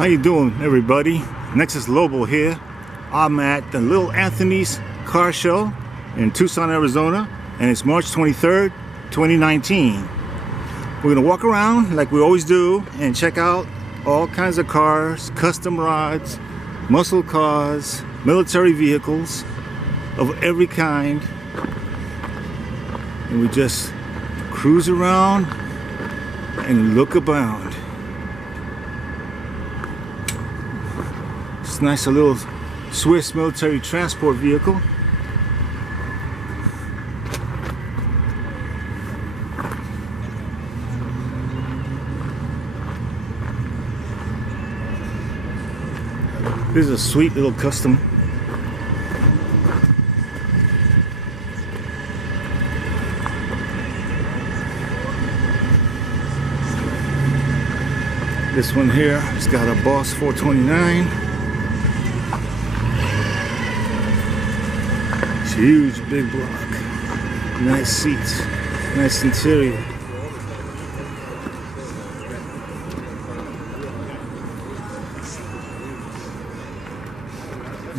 How you doing, everybody? Nexus Lobo here. I'm at the Little Anthony's Car Show in Tucson, Arizona, and it's March 23rd, 2019. We're gonna walk around like we always do and check out all kinds of cars, custom rods, muscle cars, military vehicles of every kind, and we just cruise around and look abound. It's nice, a little Swiss military transport vehicle. This is a sweet little custom. This one here, it's got a Boss 429. It's huge, big block. Nice seats, nice interior.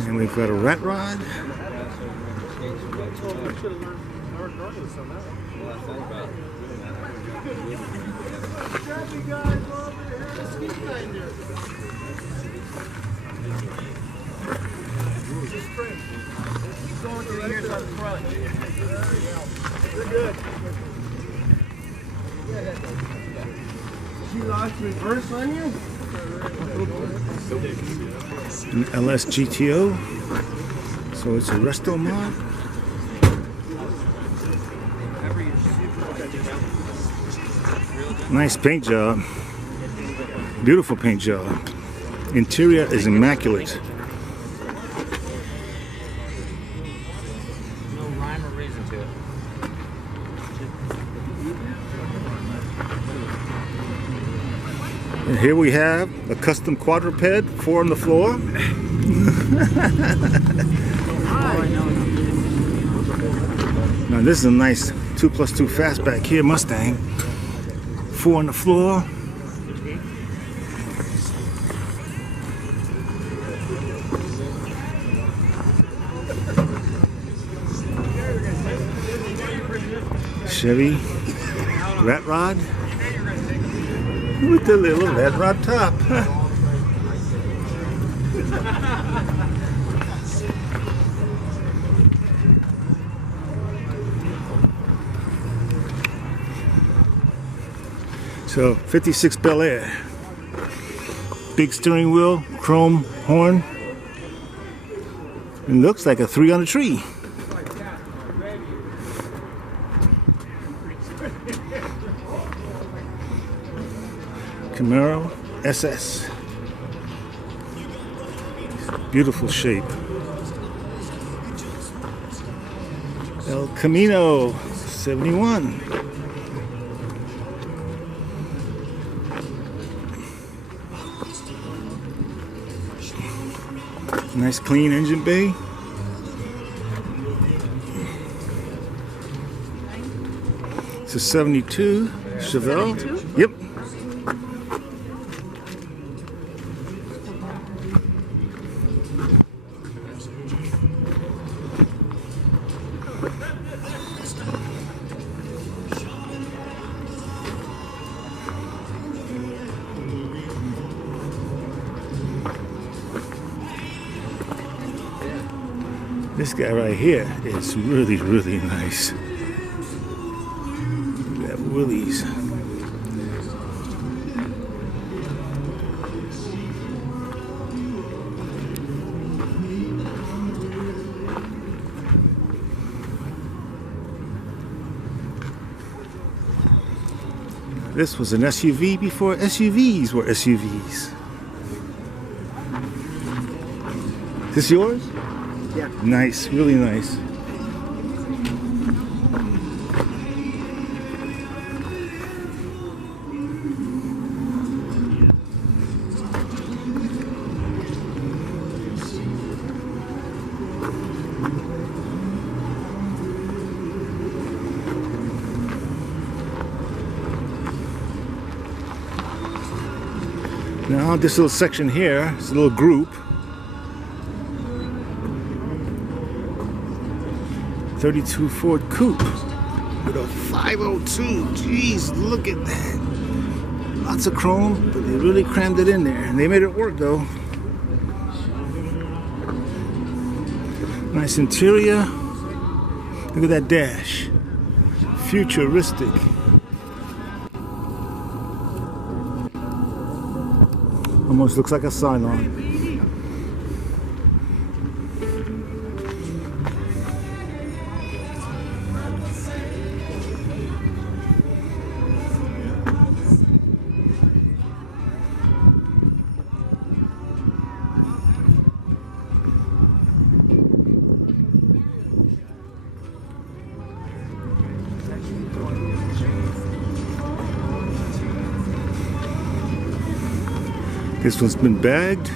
And we've got a rat rod. She lost reverse on you? An LS GTO. So it's a resto mod. Nice paint job. Beautiful paint job. Interior is immaculate. No rhyme or reason to it. And here we have a custom quadruped, 4 on the floor. Now this is a nice 2+2 fastback here, Mustang. 4 on the floor. Chevy rat rod with the little rat rod top. So 56 Bel Air, big steering wheel, chrome horn. It looks like a 3 on a tree. Camaro SS. Beautiful shape. El Camino 71. Nice clean engine bay. It's a 72 Chevelle. 72? Yep. This guy right here is really, really nice. That Willys. This was an SUV before SUVs were SUVs. This yours? Yeah. Nice, really nice. Now this little section here is a little group. 32 Ford Coupe with a 502. Jeez, look at that. Lots of chrome, but they really crammed it in there. And they made it work though. Nice interior. Look at that dash. Futuristic. Almost looks like a Cylon. This one's been bagged.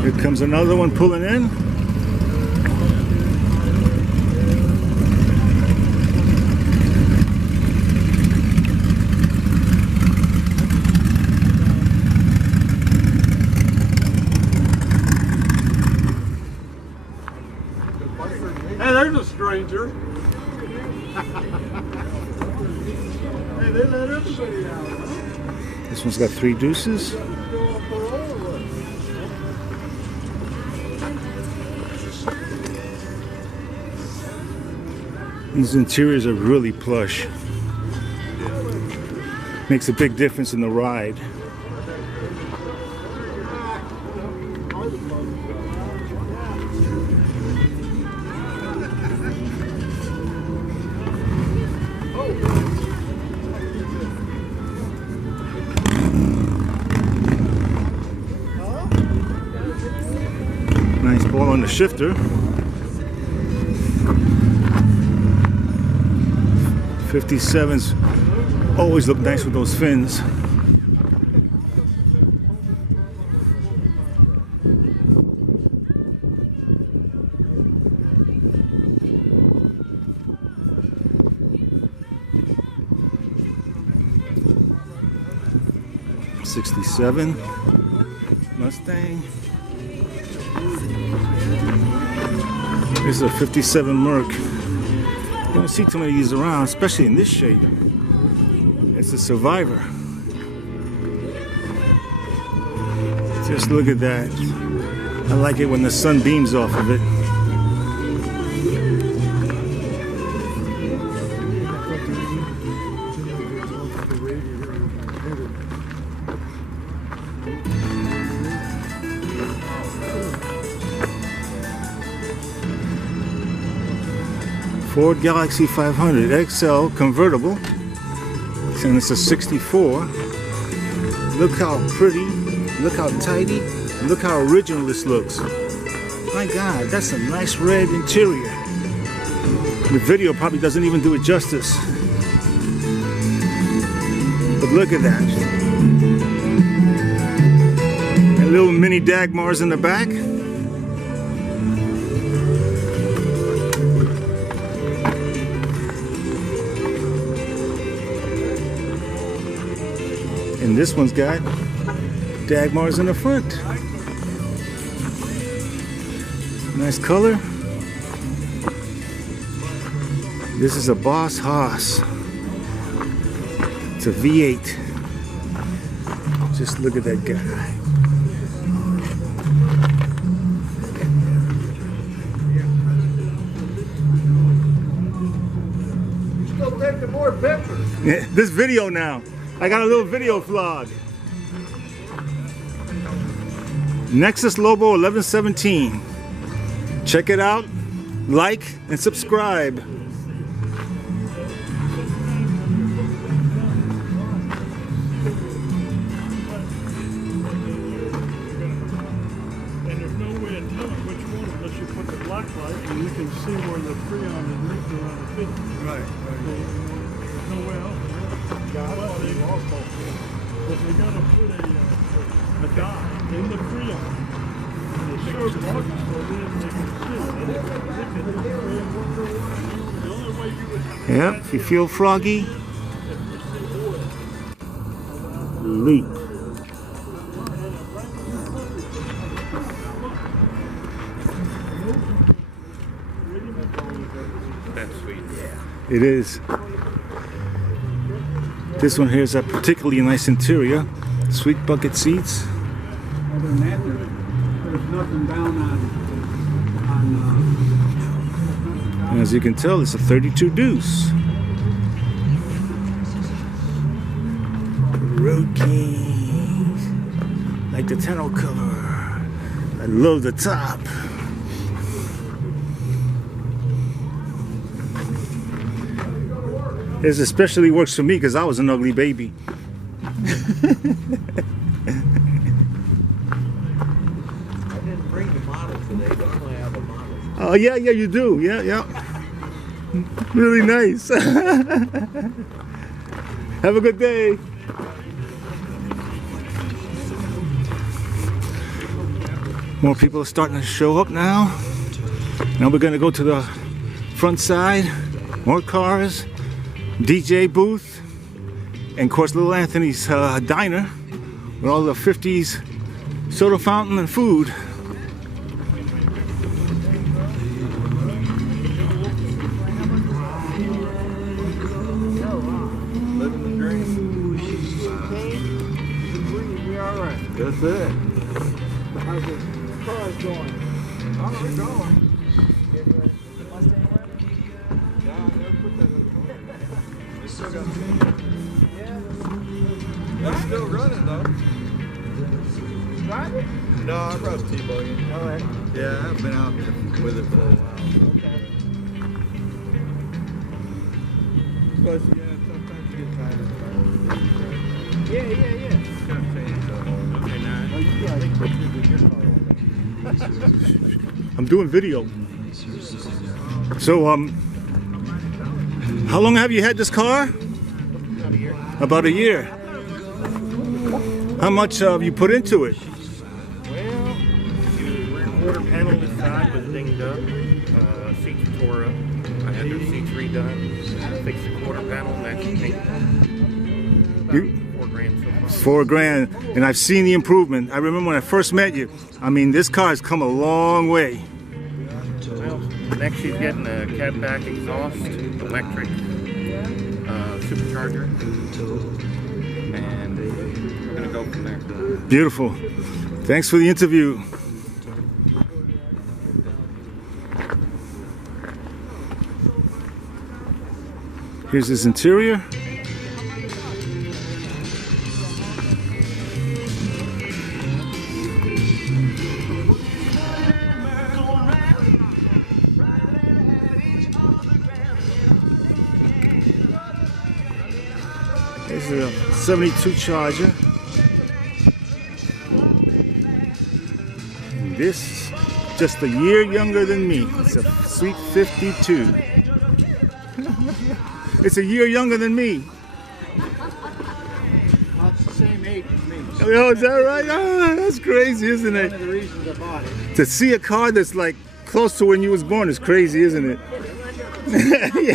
Here comes another one pulling in. Hey, there's a stranger. Hey, they let everybody out. Huh? This one's got 3 deuces. These interiors are really plush. Makes a big difference in the ride. Nice ball on the shifter. 57s always look nice with those fins. '67 Mustang. This is a 57 Merc. You don't see too many of these around, especially in this shape. It's a Survivor. Just look at that. I like it when the sun beams off of it. Ford Galaxy 500 XL convertible, and it's a 64. Look how pretty, look how tidy, look how original this looks. My God, that's a nice red interior. The video probably doesn't even do it justice. But look at that. And little mini Dagmars in the back. And this one's got Dagmars in the front. Nice color. This is a Boss Haas. It's a V8. Just look at that guy. Still taking more pictures. Yeah, this video now. I got a little video vlog. Nexus Lobo 1117. Check it out, like, and subscribe. And there's no way of telling which one unless you put the black light and you can see where the freon is leaked around the feet. Right. There's no way else. But they gotta put a a dive in the Freon. And they serve buckets so then they can sit. And they can the only way you would have Yep, if you feel froggy, leap. That's sweet. It is. This one here is a particularly nice interior. Sweet bucket seats. Other than that, there's nothing down on And as you can tell, it's a 32 deuce. Road Kings. Like the tonneau cover. I love the top. This especially works for me because I was an ugly baby. I didn't bring the model today. Normally I have a model. Oh yeah, you do. Yeah. Really nice. Have a good day. More people are starting to show up now. Now we're gonna go to the front side. More cars, DJ booth, and of course Little Anthony's diner with all the 50s soda fountain and food. Living the dream. We're all right. That's it. How's the cars going? Oh, it's going. It's still running though. Drive it? No, I brought T-Buggy. All right. Yeah, I've been out with it for a while. Okay. Plus, yeah, sometimes you get tired of driving. Yeah. Kind of change though. Okay, now. Oh, yeah, I think we're good with your car. I'm doing video. So, how long have you had this car? About a year. How much have you put into it? Well, the rear quarter panel this side was dinged up. Seats tore up. I had their seats redone. Fixed the quarter panel and actually painted You, $4 grand so far. $4,000, and I've seen the improvement. I remember when I first met you. I mean, this car has come a long way. Well, next she's getting a catback exhaust, electric supercharger, and we're gonna go from there. Beautiful. Thanks for the interview. Here's his interior. This is a 72 Charger. And this, just a year younger than me. It's a sweet 52. It's a year younger than me. Well, it's the same age as me. Oh, is that right? Oh, that's crazy, isn't One it? of the reasons I bought it. To see a car that's like close to when you was born is crazy, isn't it? Yeah.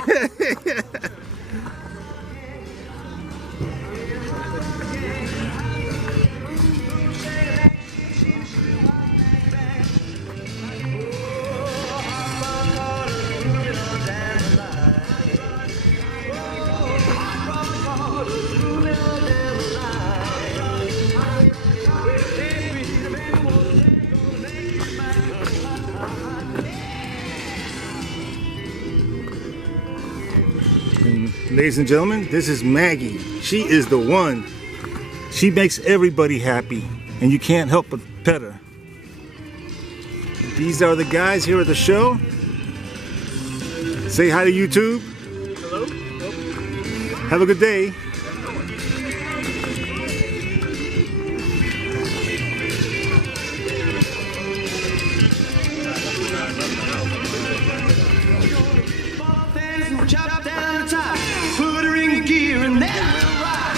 And ladies and gentlemen, this is Maggie. She is the one. She makes everybody happy, and you can't help but pet her. These are the guys here at the show. Say hi to YouTube. Hello? Have a good day. Chop down the top, put her in gear, and then we'll ride.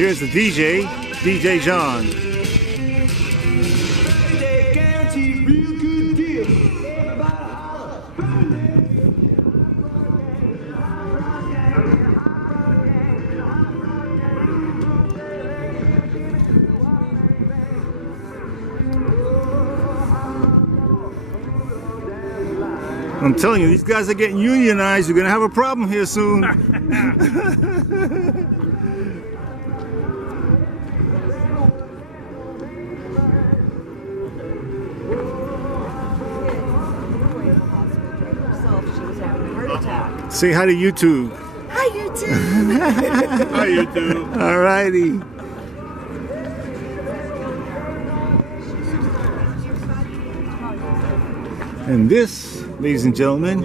here's the DJ, DJ John. They guarantee real good deal. I'm telling you, these guys are getting unionized. You're gonna have a problem here soon. Say hi to YouTube. Hi, YouTube. Hi, YouTube. Alrighty. And this, ladies and gentlemen,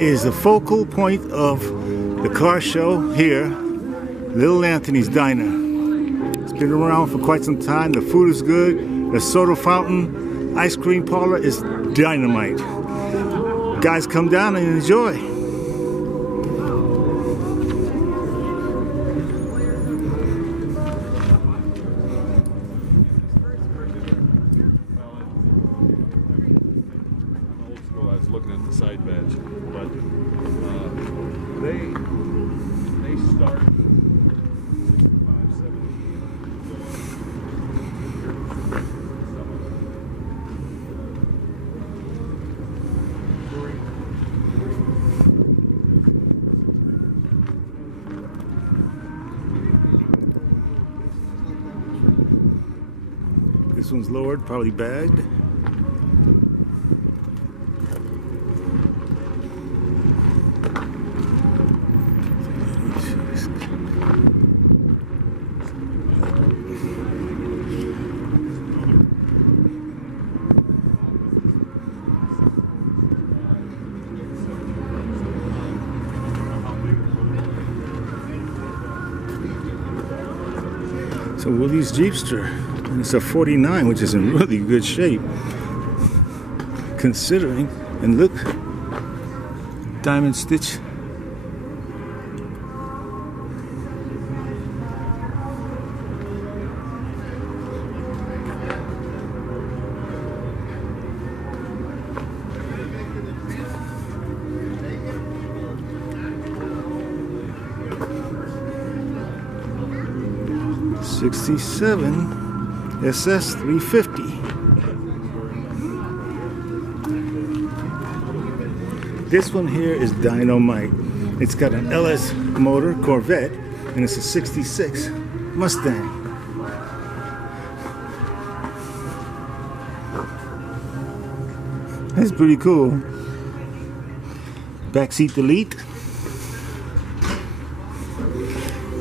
is the focal point of the car show here, Little Anthony's Diner. It's been around for quite some time. The food is good. The soda fountain, ice cream parlor is dynamite. Guys, come down and enjoy. I was looking at the side badge, but they start 65, 70. This one's lowered, probably bagged. So Willie's Jeepster, and it's a 49, which is in really good shape, considering. And look, diamond stitch. '67 SS 350. This one here is dynamite. It's got an LS motor, Corvette, and it's a '66 Mustang. That's pretty cool. Backseat delete.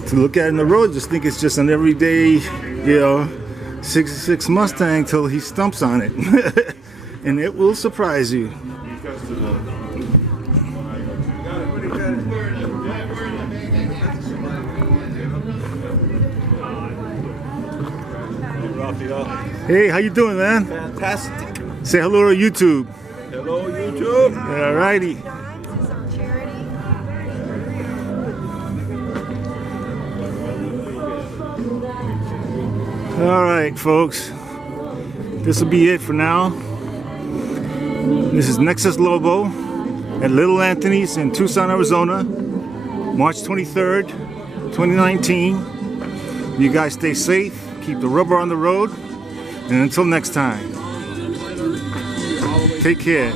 To look at in the road, just think it's just an everyday, you know, '66 Mustang till he stumps on it. And it will surprise you. Hey, how you doing, man? Fantastic. Say hello to YouTube. Hello, YouTube. Alrighty. Alright, folks. This will be it for now. This is Nexus Lobo at Little Anthony's in Tucson, Arizona, March 23rd, 2019. You guys stay safe, keep the rubber on the road, and until next time, take care.